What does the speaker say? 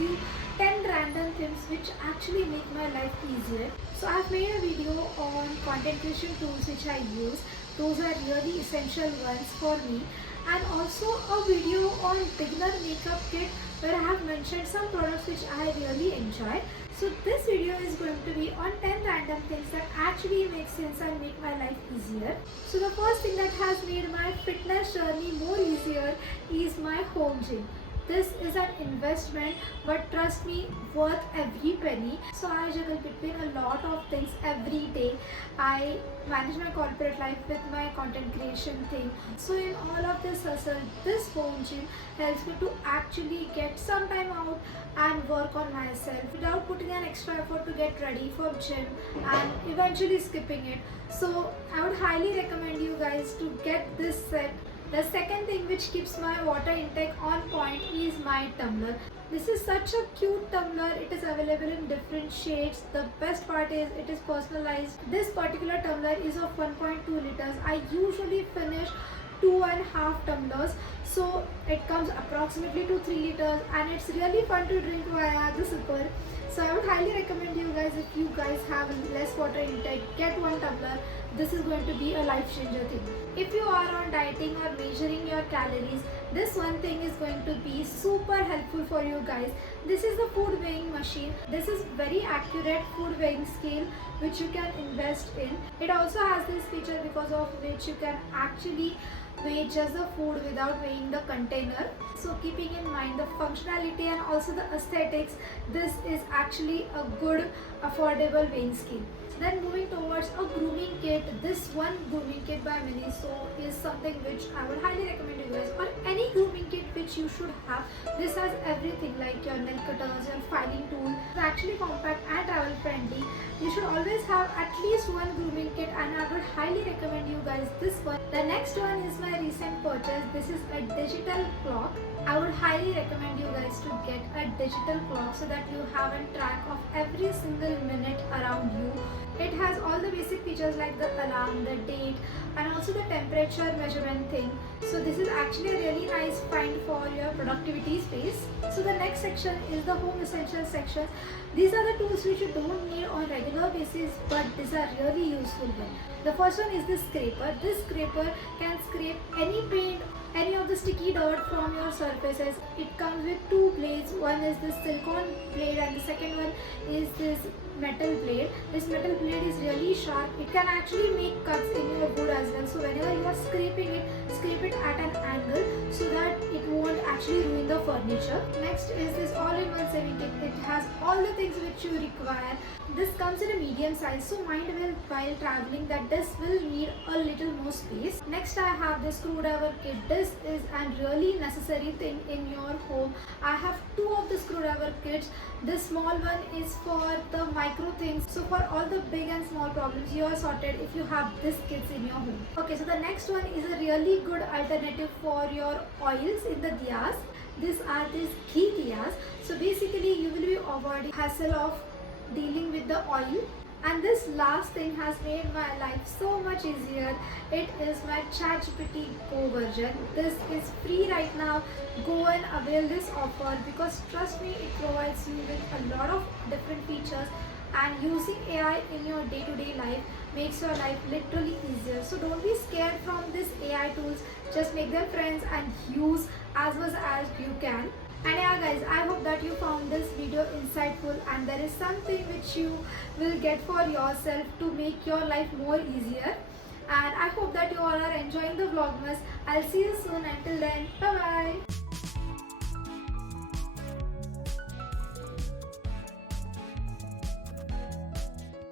you 10 random things which actually make my life easier. So I've made a video on content creation tools which I use. Those are really essential ones for me. And also a video on beginner makeup kit where I have mentioned some products which I really enjoy. So this video is going to be on 10 random things that actually make sense and make my life easier. So the first thing that has made my fitness journey more easier is my home gym. This is an investment, but trust me, worth every penny. So I juggle between a lot of things every day. I manage my corporate life with my content creation thing. So in all of this hustle, this home gym helps me to actually get some time out and work on myself without putting an extra effort to get ready for gym and eventually skipping it. So I would highly recommend you guys to get this set. The second thing which keeps my water intake on point is my tumbler. This is such a cute tumbler. It is available in different shades. The best part is it is personalized. This particular tumbler is of 1.2 liters. I usually finish 2.5 tumblers. So it comes approximately to 3 liters and it's really fun to drink via the sipper. So I would highly recommend you guys, if you guys have less water intake, get one tumbler. This is going to be a life changer thing. If you are on dieting or measuring your calories, this one thing is going to be super helpful for you guys. This is the food weighing machine. This is very accurate food weighing scale which you can invest in. It also has this feature because of which you can actually weigh just the food without weighing the container. So keeping in mind the functionality and also the aesthetics, this is actually a good affordable weighing scale. Then moving towards a grooming kit, this one grooming kit by Miniso is something which I would highly recommend you guys, or any grooming kit which you should have. This has everything like your nail cutters, your filing tool. It's actually compact and travel friendly. You should always have at least one grooming kit and I would highly recommend you guys this one. The next one is my recent purchase. This is a digital clock. I would highly recommend you guys to get a digital clock so that you have a track of every single minute around you. It has all the basic features like the alarm, the date and also the temperature measurement thing. So this is actually a really nice find for your productivity space. So the next section is the home essentials section. These are the tools which you don't need on regular basis, but these are really useful ones. The first one is the scraper. This scraper can scrape any paint, any of the sticky dirt from your surfaces. It comes with two blades. One is this silicone blade and the second one is this metal blade. This metal blade is really sharp. It can actually make cuts in your wood as well. So whenever you are scraping it, scrape it at an angle so that it won't actually ruin the furniture. Next is this all-in-one saving kit. It has all the things which you require. This comes in a medium size, so mind well while traveling that this will need a little more space. Next I have the screwdriver kit. This is a really necessary thing in your home. I have two of the screwdriver kits. This small one is for the micro things. So for all the big and small problems, you are sorted if you have this kits in your home. Okay, so the next one is a really good alternative for your oils in the diyas. These are these ghee diyas. So basically you will be avoiding hassle of dealing with the oil. And this last thing has made my life so much easier. It is my ChatGPT Go version. This is free right now. Go and avail this offer because trust me, it provides you with a lot of different features, and using AI in your day-to-day life makes your life literally easier. So don't be scared from these AI tools. Just make them friends and use as much as you can. And yeah guys, I hope that you found this video insightful and there is something which you will get for yourself to make your life more easier. And I hope that you all are enjoying the vlogmas. I'll see you soon. Until then, bye bye.